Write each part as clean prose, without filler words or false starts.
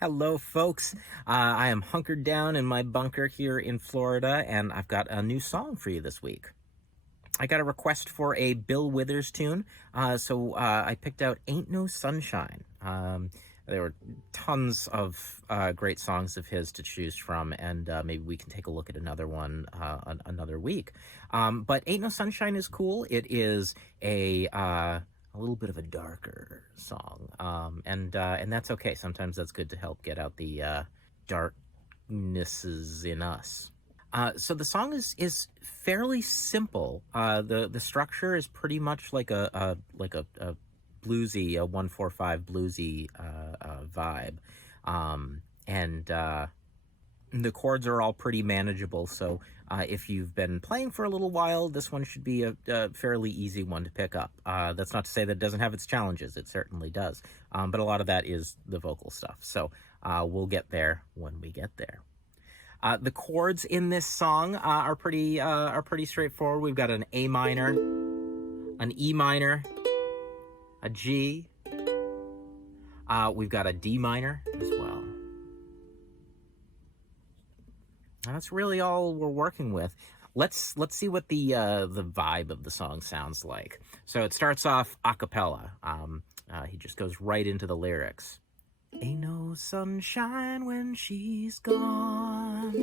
Hello, folks. I am hunkered down in my bunker here in Florida, and I've got a new song for you this week. I got a request for a Bill Withers tune, so I picked out Ain't No Sunshine. There were tons of great songs of his to choose from, and maybe we can take a look at another one another week. But Ain't No Sunshine is cool. It is a little bit of a darker song, and that's okay. Sometimes that's good to help get out the darknesses in us. So the song is fairly simple. The structure is pretty much like a bluesy, a 1/4/5 bluesy vibe, and the chords are all pretty manageable. So if you've been playing for a little while, this one should be a fairly easy one to pick up. That's not to say that it doesn't have its challenges. It certainly does, but a lot of that is the vocal stuff. So we'll get there when we get there. The chords in this song are pretty straightforward. We've got an A minor, an E minor, a G. We've got a D minor as well. And that's really all we're working with. Let's see what the vibe of the song sounds like. So it starts off a cappella. He just goes right into the lyrics. Ain't no sunshine when she's gone.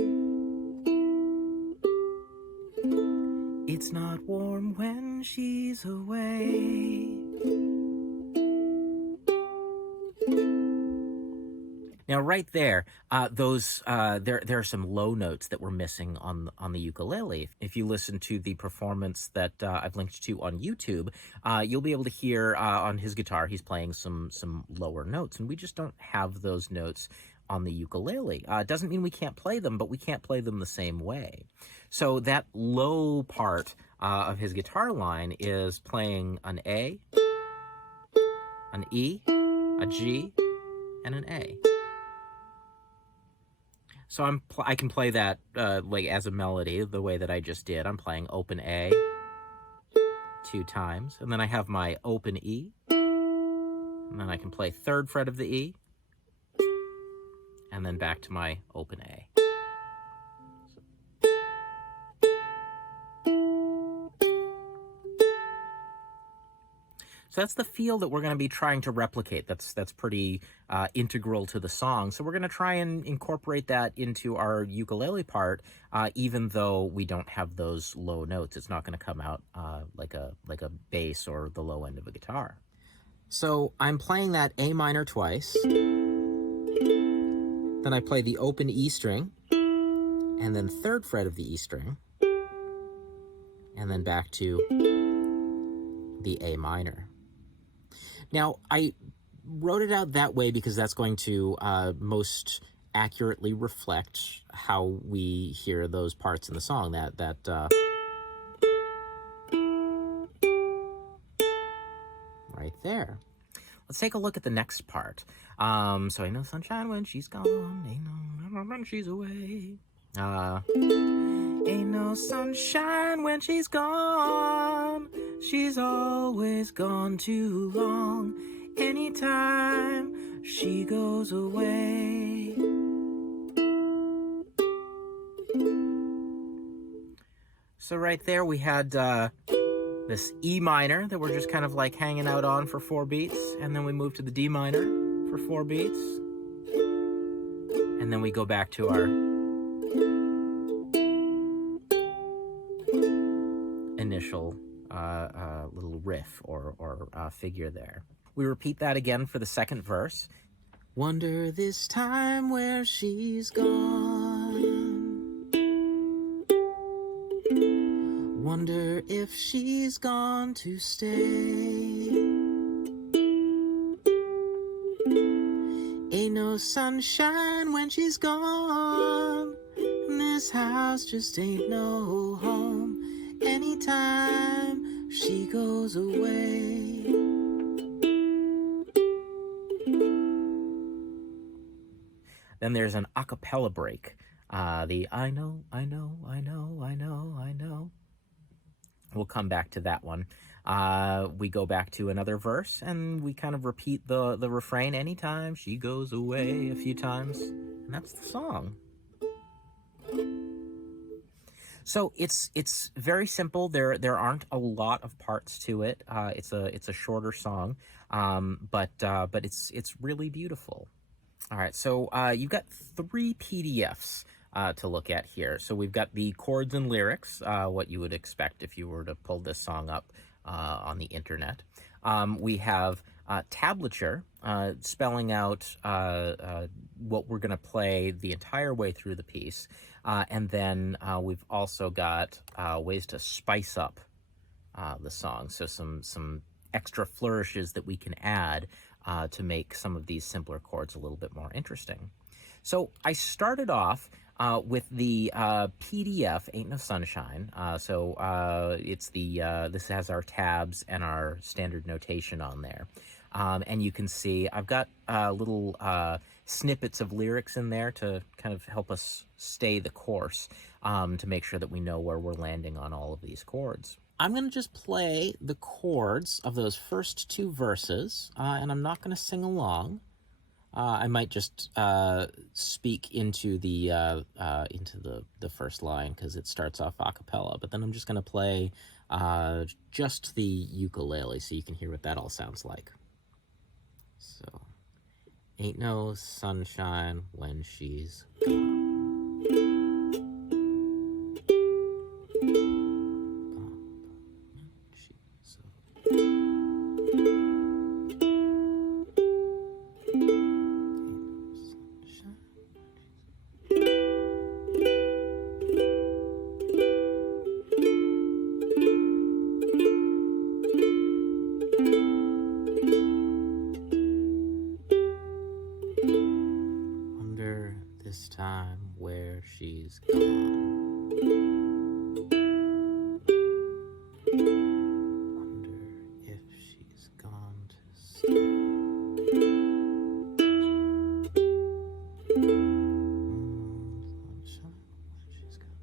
It's not warm when she's away. Now, right there, there are some low notes that we're missing on the ukulele. If you listen to the performance that I've linked to on YouTube, you'll be able to hear on his guitar he's playing some lower notes, and we just don't have those notes on the ukulele. It doesn't mean we can't play them, but we can't play them the same way. So that low part of his guitar line is playing an A, an E, a G, and an A. So I can play that like as a melody the way that I just did. I'm playing open A 2 times, and then I have my open E, and then I can play 3rd fret of the E, and then back to my open A. So that's the feel that we're going to be trying to replicate. That's pretty integral to the song. So we're going to try and incorporate that into our ukulele part, even though we don't have those low notes. It's not going to come out like a bass or the low end of a guitar. So I'm playing that A minor twice. Then I play the open E string, and then 3rd fret of the E string, and then back to the A minor. Now, I wrote it out that way because that's going to most accurately reflect how we hear those parts in the song. That right there. Let's take a look at the next part. So ain't no sunshine when she's gone, ain't no when she's away. Ain't no sunshine when she's gone. She's always gone too long. Anytime she goes away. So right there we had this E minor that we're just kind of like hanging out on for 4 beats. And then we move to the D minor for 4 beats. And then we go back to our initial little riff or figure there. We repeat that again for the 2nd verse. Wonder this time where she's gone. Wonder if she's gone to stay. Ain't no sunshine when she's gone. And this house just ain't no home. Anytime she goes away. Then there's an a cappella break. The I know. We'll come back to that one. We go back to another verse, and we kind of repeat the refrain anytime she goes away a few times, and that's the song. So it's very simple. There aren't a lot of parts to it. It's a shorter song, but it's really beautiful. All right, so you've got 3 PDFs to look at here. So we've got the chords and lyrics, what you would expect if you were to pull this song up on the internet. We have tablature, spelling out what we're going to play the entire way through the piece. And then we've also got ways to spice up the song. So some extra flourishes that we can add to make some of these simpler chords a little bit more interesting. So I started off with the PDF Ain't No Sunshine. It's this has our tabs and our standard notation on there. And you can see I've got little snippets of lyrics in there to kind of help us stay the course, to make sure that we know where we're landing on all of these chords. I'm going to just play the chords of those first 2 verses, and I'm not going to sing along. I might just speak into the first line because it starts off a cappella, but then I'm just going to play just the ukulele so you can hear what that all sounds like. So, ain't no sunshine when she's gone. This time where she's gone. Wonder if she's gone to stay. Sunshine where she's gone.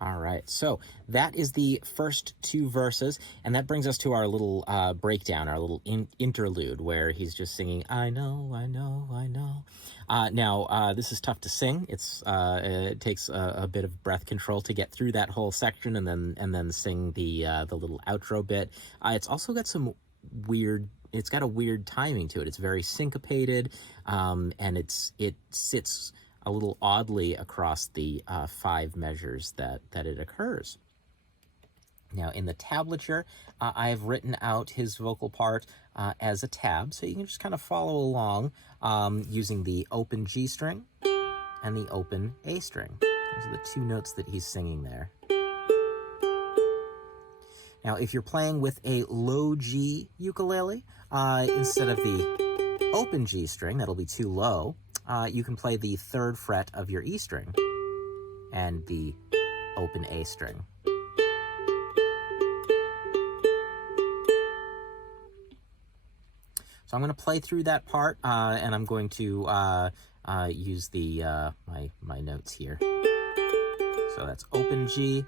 All right, so that is the first 2 verses, and that brings us to our little breakdown, our little interlude, where he's just singing, I know, I know, I know. Now, this is tough to sing. It takes a bit of breath control to get through that whole section, and then sing the little outro bit. It's also got some weird. It's got a weird timing to it. It's very syncopated, and it sits a little oddly across the 5 measures that it occurs. Now, in the tablature, I've written out his vocal part as a tab, so you can just kind of follow along using the open G string and the open A string. Those are the 2 notes that he's singing there. Now, if you're playing with a low G ukulele, instead of the open G string, that'll be too low, you can play the 3rd fret of your E string and the open A string. So I'm going to play through that part, and I'm going to use the my notes here. So that's open G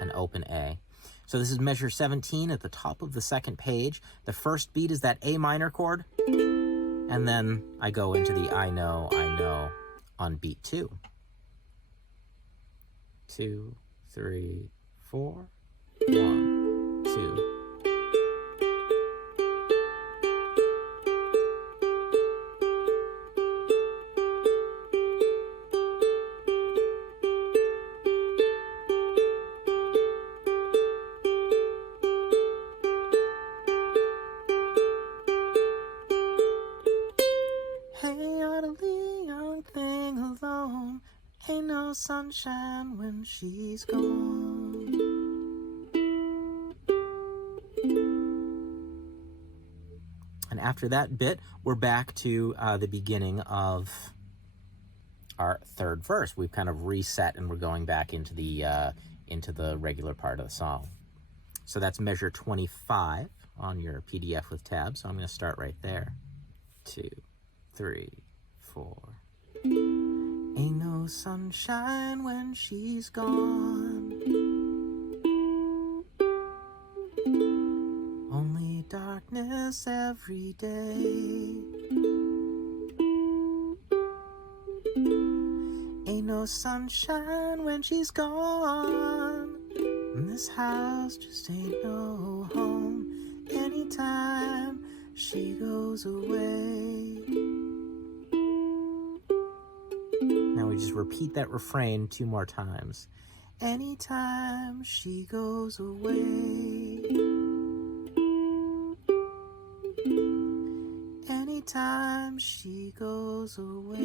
and open A. So this is measure 17 at the top of the 2nd page. The first beat is that A minor chord, and then I go into the I know on beat 2. 2, 3, 4, 1, 2. Ain't no sunshine when she's gone. And after that bit, we're back to the beginning of our 3rd verse. We've kind of reset and we're going back into the regular part of the song. So that's measure 25 on your PDF with tabs. So I'm going to start right there. 2, 3, 4. Ain't no sunshine when she's gone. Only darkness every day. Ain't no sunshine when she's gone. And this house just ain't no home anytime she goes away. Now we just repeat that refrain 2 more times. Anytime she goes away. Anytime she goes away.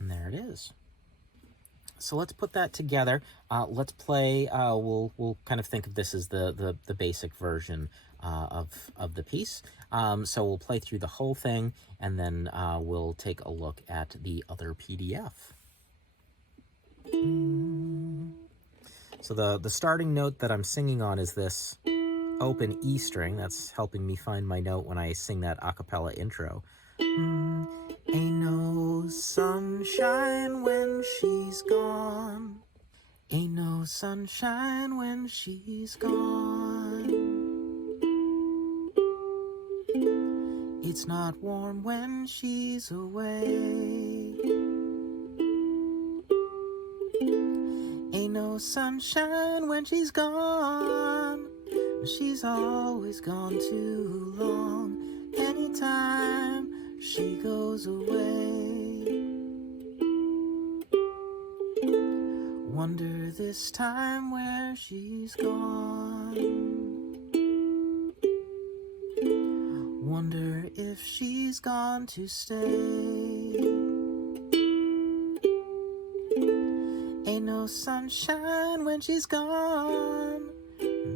And there it is. So let's put that together. Let's play. We'll kind of think of this as the basic version of the piece. So we'll play through the whole thing, and then we'll take a look at the other PDF. So the starting note that I'm singing on is this open E string. That's helping me find my note when I sing that a cappella intro. Ain't no sunshine when she's gone. Ain't no sunshine when she's gone. It's not warm when she's away. Ain't no sunshine when she's gone. She's always gone too long. Anytime she goes away. Wonder this time where she's gone. Wonder if she's gone to stay. Ain't no sunshine when she's gone.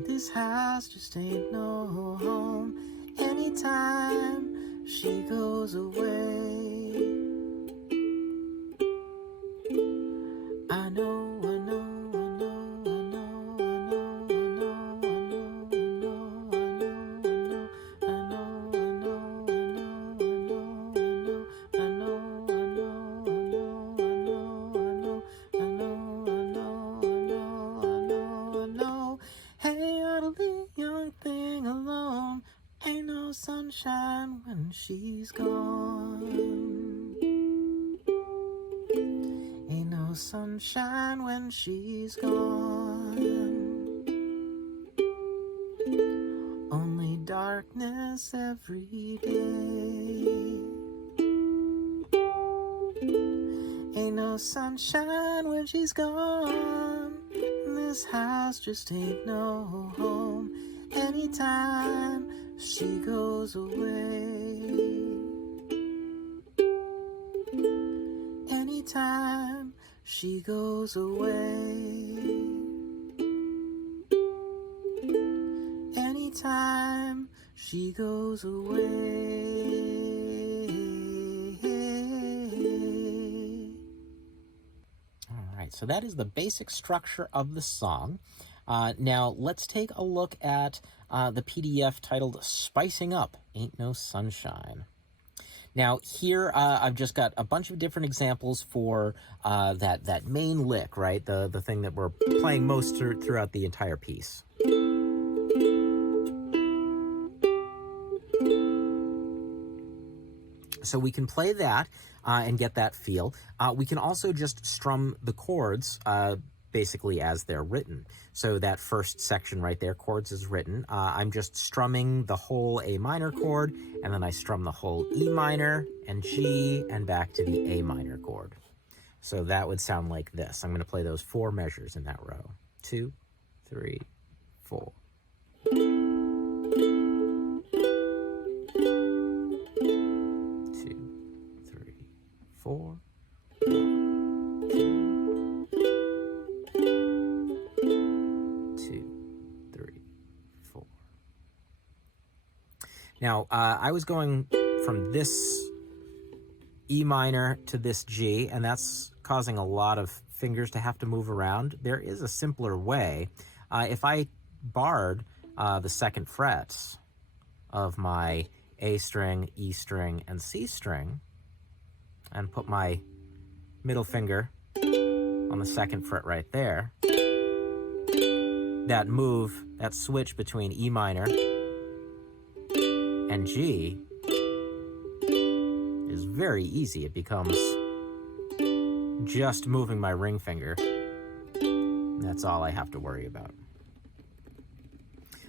This house just ain't no home anytime she goes away. I know, I know, I know, I know, I know, I know, I know, I know, I know, I know, I know, I know. Hey, utterly young thing alone. Ain't no sunshine when she's gone. Ain't no sunshine when she's gone. Only darkness every day. Ain't no sunshine when she's gone. This house just ain't no home anytime she goes away. Anytime she goes away. Anytime she goes away. All right, so that is the basic structure of the song. Now, let's take a look at the PDF titled Spicing Up Ain't No Sunshine. Now, here I've just got a bunch of different examples for that main lick, right? The thing that we're playing most throughout the entire piece. So we can play that and get that feel. We can also just strum the chords basically as they're written. So that first section right there, chords is written. I'm just strumming the whole A minor chord, and then I strum the whole E minor and G and back to the A minor chord. So that would sound like this. I'm going to play those 4 measures in that row. 2, 3, 4. 2, 3, 4. 2, 3, 4. Now, I was going from this E minor to this G, and that's causing a lot of fingers to have to move around. There is a simpler way. If I barred the second frets of my A string, E string, and C string, and put my middle finger on the second fret right there, that switch between E minor and G is very easy. It becomes just moving my ring finger. That's all I have to worry about.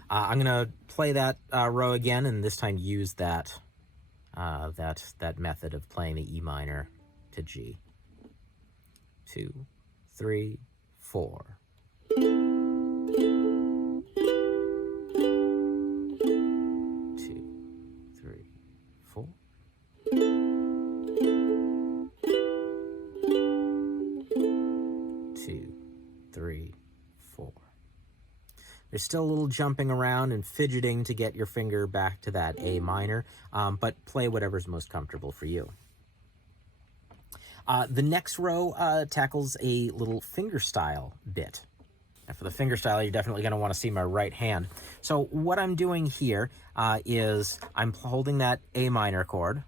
I'm gonna play that row again, and this time use that method of playing the E minor to G. 2, 3, 4. 2, 3, 4. 2, 3, 4. There's still a little jumping around and fidgeting to get your finger back to that A minor, but play whatever's most comfortable for you. The next row tackles a little fingerstyle bit. And for the fingerstyle, you're definitely going to want to see my right hand. So what I'm doing here is I'm holding that A minor chord,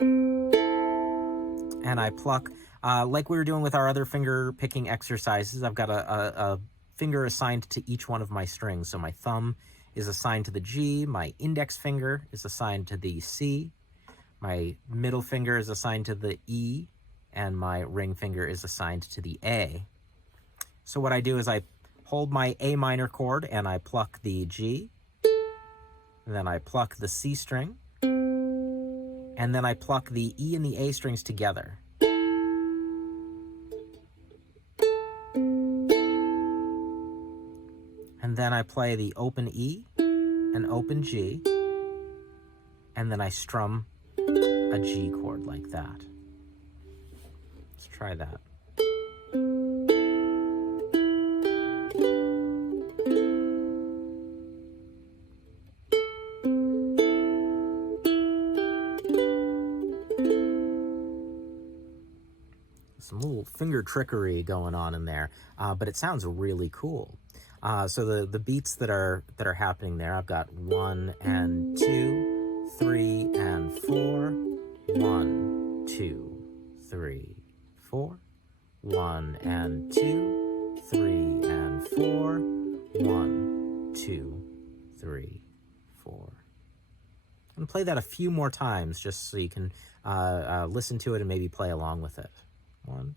and I pluck, like we were doing with our other finger picking exercises. I've got a finger assigned to each one of my strings. So my thumb is assigned to the G, my index finger is assigned to the C, my middle finger is assigned to the E, and my ring finger is assigned to the A. So what I do is I hold my A minor chord and I pluck the G, and then I pluck the C string, and then I pluck the E and the A strings together. And then I play the open E and open G, and then I strum a G chord like that. Let's try that. Some little finger trickery going on in there, but it sounds really cool. So the beats that are happening there, I've got 1 and 2, 3 and 4, 1, 2, 3, 4, 1 and 2, 3 and 4, 1, 2, 3, 4. And play that a few more times just so you can listen to it and maybe play along with it. 1,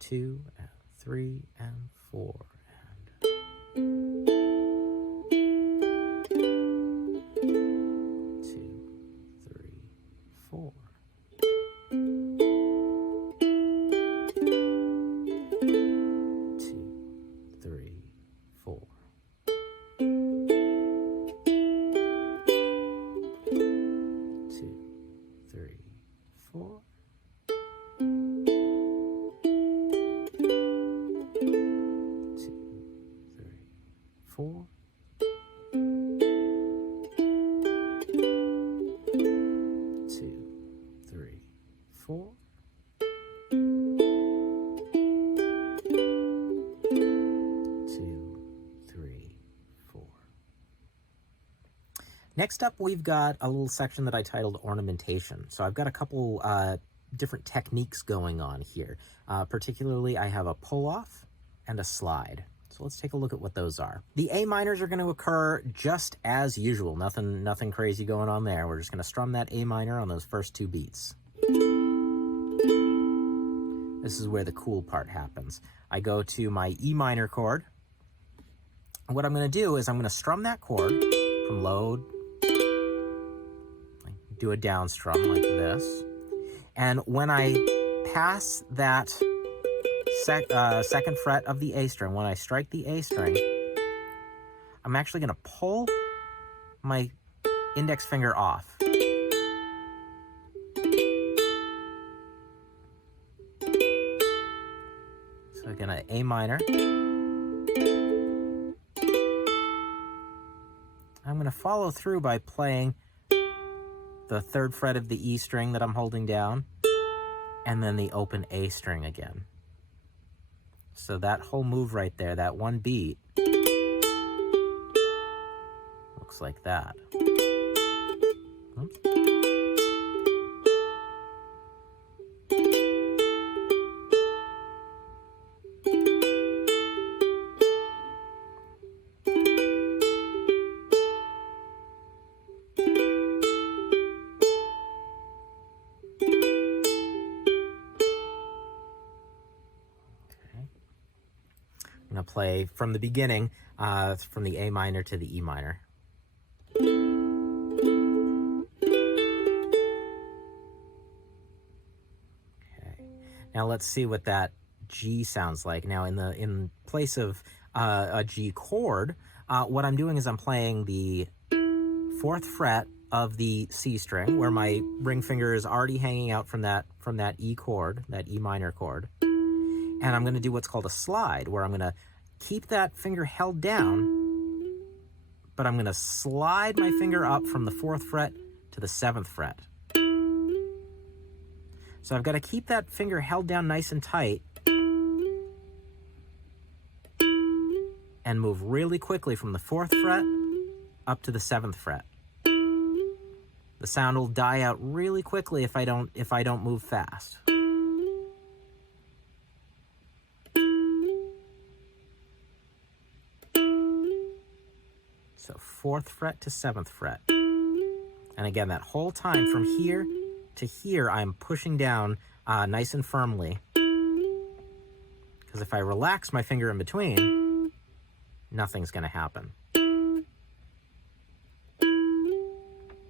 2, and 3 and 4. 2, 3, 4. 2, 3, 4. 2, 3, 4. 4. 2, 3, 4. 2, 3, 4. Next up, we've got a little section that I titled Ornamentation. So I've got a couple different techniques going on here. Particularly, I have a pull-off and a slide. So let's take a look at what those are. The A minors are going to occur just as usual. Nothing crazy going on there. We're just going to strum that A minor on those first 2 beats. This is where the cool part happens. I go to my E minor chord. What I'm going to do is I'm going to strum that chord from low, do a down strum like this. And when I pass that second fret of the A string, when I strike the A string, I'm actually going to pull my index finger off. So again, an A minor. I'm going to follow through by playing the 3rd fret of the E string that I'm holding down, and then the open A string again. So that whole move right there, that one beat, looks like that. Oops. I'm going to play from the beginning, from the A minor to the E minor. Okay. Now let's see what that G sounds like. Now in place of a G chord, what I'm doing is I'm playing the 4th fret of the C string, where my ring finger is already hanging out from that E chord, that E minor chord. And I'm going to do what's called a slide, where I'm going to keep that finger held down, but I'm going to slide my finger up from the 4th fret to the 7th fret. So I've got to keep that finger held down nice and tight and move really quickly from the 4th fret up to the 7th fret. The sound will die out really quickly if I don't move fast. So 4th fret to 7th fret. And again, that whole time from here to here, I'm pushing down nice and firmly. Because if I relax my finger in between, nothing's going to happen.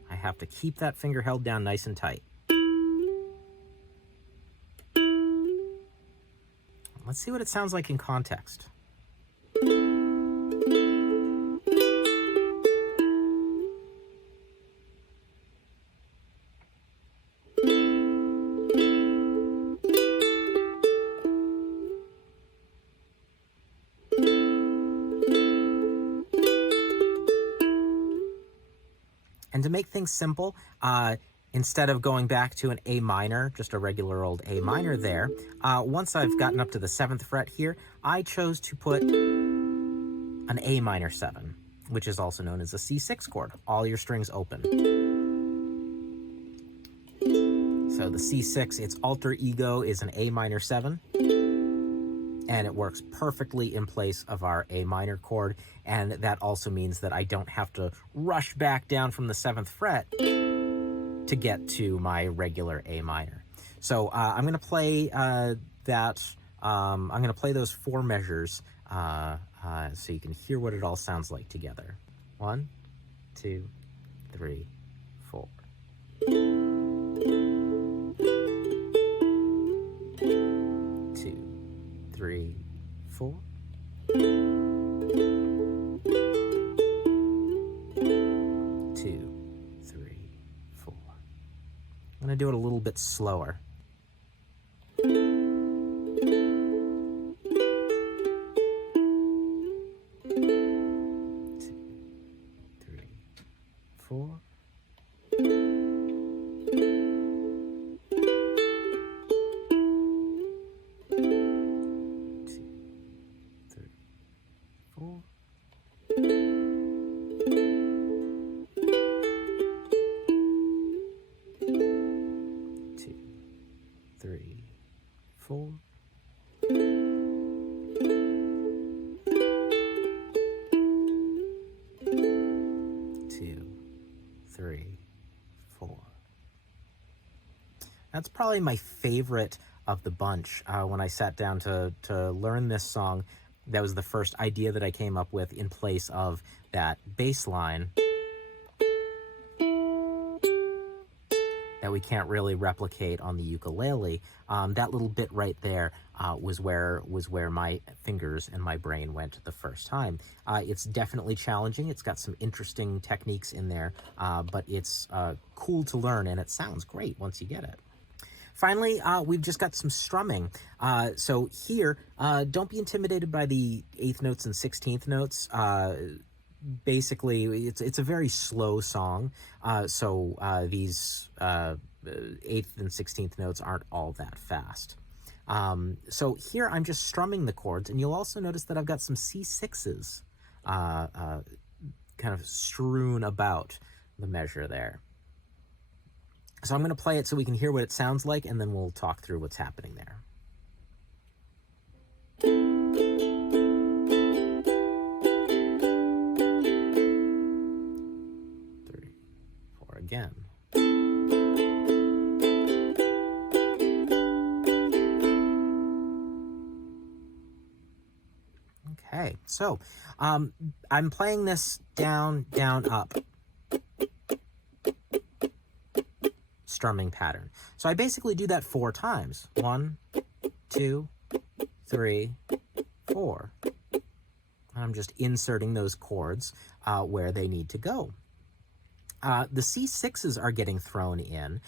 I have to keep that finger held down nice and tight. Let's see what it sounds like in context. And to make things simple, instead of going back to an A minor, just a regular old A minor there, once I've gotten up to the 7th fret here, I chose to put an A minor 7, which is also known as a C6 chord, all your strings open. So the C6, its alter ego is an A minor 7, and it works perfectly in place of our A minor chord, and that also means that I don't have to rush back down from the 7th fret to get to my regular A minor. So I'm going to play I'm going to play those 4 measures so you can hear what it all sounds like together. 1, 2, 3, 4. 2, 3, 4. 2, 3, 4. I'm going to do it a little bit slower. 4. 4. 2, 3, 4. 2, 3, 4. That's probably my favorite of the bunch. When I sat down to learn this song, that was the first idea that I came up with in place of that bass line that we can't really replicate on the ukulele. That little bit right there was where my fingers and my brain went the first time. It's definitely challenging. It's got some interesting techniques in there, but it's cool to learn, and it sounds great once you get it. Finally, we've just got some strumming. So here, don't be intimidated by the 8th notes and 16th notes. basically, it's a very slow song, these eighth and 16th notes aren't all that fast. So here I'm just strumming the chords, and you'll also notice that I've got some C6s kind of strewn about the measure there. So I'm going to play it so we can hear what it sounds like, and then we'll talk through what's happening there. 3, 4 again. Okay, so I'm playing this down, down, up strumming pattern. So I basically do that 4 times. 1, 2, 3, 4. I'm just inserting those chords where they need to go. The C6s are getting thrown in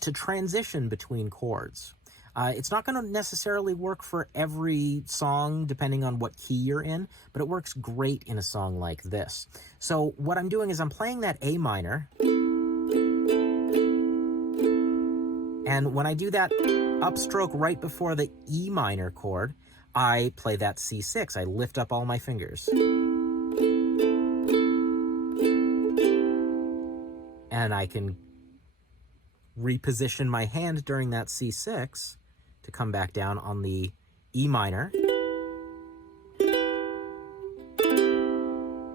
to transition between chords. It's not going to necessarily work for every song depending on what key you're in, but it works great in a song like this. So what I'm doing is I'm playing that A minor, and when I do that upstroke right before the E minor chord, I play that C6. I lift up all my fingers. And I can reposition my hand during that C6 to come back down on the E minor.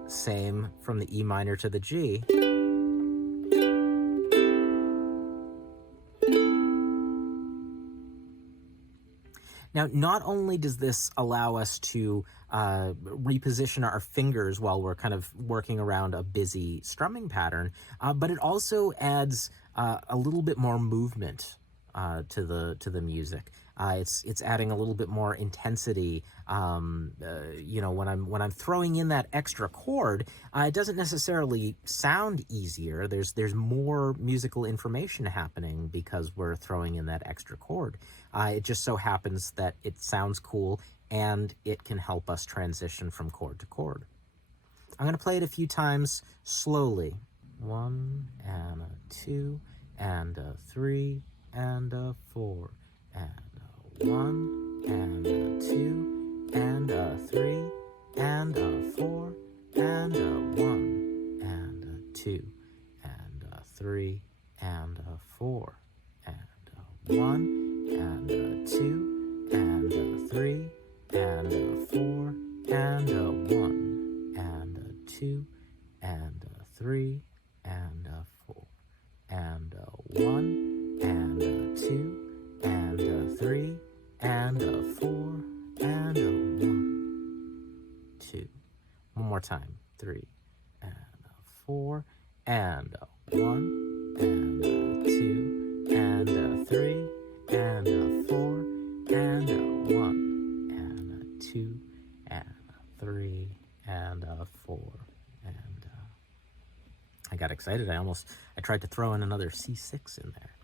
Same from the E minor to the G. Now, not only does this allow us to reposition our fingers while we're kind of working around a busy strumming pattern, but it also adds a little bit more movement to the music. It's adding a little bit more intensity. You know, when I'm throwing in that extra chord, it doesn't necessarily sound easier. There's more musical information happening because we're throwing in that extra chord. It just so happens that it sounds cool and it can help us transition from chord to chord. I'm going to play it a few times slowly. 1 and a 2 and a 3 and a 4 and a 1 and a 2 and a 3 and a 4 and a 1 and a 2 and a 3 and a 4 and a 1 and a 2 and a 3 and a 4 and a 1 and a 2 and a 3 and a 4 and a 1 and a 2 and a 3 and a 4 and a 1, 2. One more time. 3 and a 4 and a 1 and a 2 and a 3 and a 4 and a 1 and a 2 and a 3 and a 4 and I got excited. I tried to throw in another C6 in there.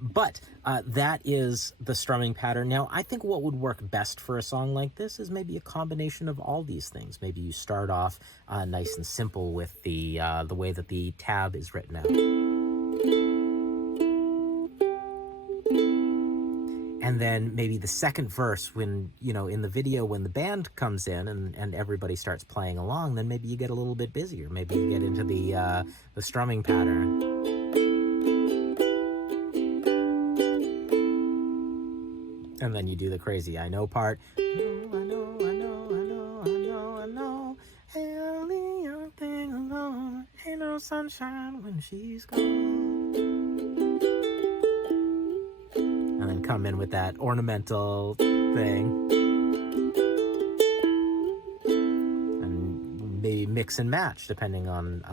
But that is the strumming pattern. Now, I think what would work best for a song like this is maybe a combination of all these things. Maybe you start off nice and simple with the way that the tab is written out. And then maybe the second verse, when, you know, in the video, when the band comes in and everybody starts playing along, then maybe you get a little bit busier. Maybe you get into the strumming pattern. And then you do the crazy I know part. I know. Hell, young thing alone. Ain't no sunshine when she's gone. And then come in with that ornamental thing. And maybe mix and match depending on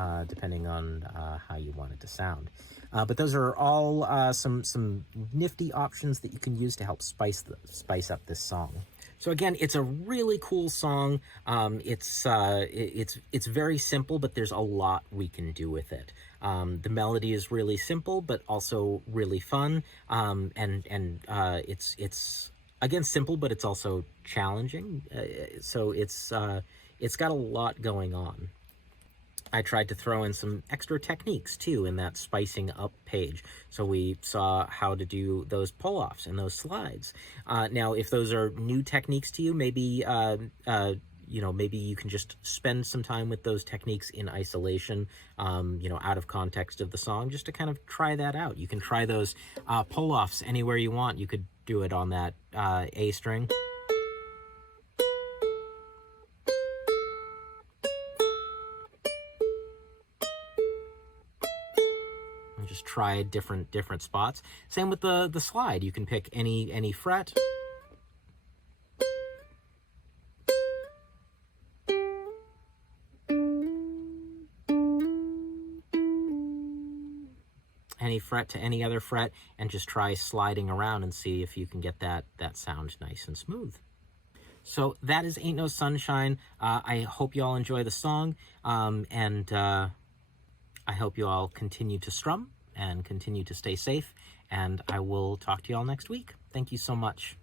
how you want it to sound. But those are all some nifty options that you can use to help spice up this song. So again, it's a really cool song. It's very simple, but there's a lot we can do with it. The melody is really simple, but also really fun. It's again simple, but it's also challenging. So it's got a lot going on. I tried to throw in some extra techniques too in that spicing up page. So we saw how to do those pull-offs and those slides. Now, if those are new techniques to you, maybe maybe you can just spend some time with those techniques in isolation, out of context of the song, just to kind of try that out. You can try those pull-offs anywhere you want. You could do it on that A string. And just try different spots. Same with the slide. You can pick any fret. Any fret to any other fret, and just try sliding around and see if you can get that sound nice and smooth. So that is Ain't No Sunshine. I hope you all enjoy the song, and I hope you all continue to strum and continue to stay safe, and I will talk to you all next week. Thank you so much.